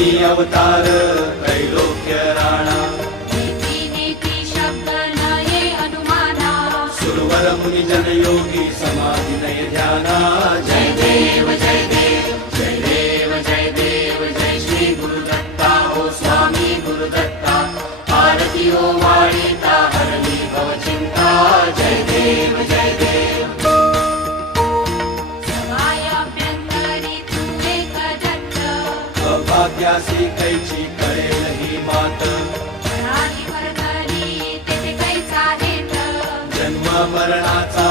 स्वामी अवतार त्रैलोक्य राणा शब्द नये अनुमाना सुरवर मुनि जन योगी समाधि नय ध्याना जय देव जय देव जय देव जय देव जय श्री गुरुदत्ता ओ स्वामी गुरुदत्ता आरती ओ वाणीता हरली भव चिंता जय देव जय देव समायाभ्यंतरी तुझे कदत्त अभाग्यासी कैची कळेल ही मात प्राणी भरतरी तेथे कैसा हेत जन्म मरणाचा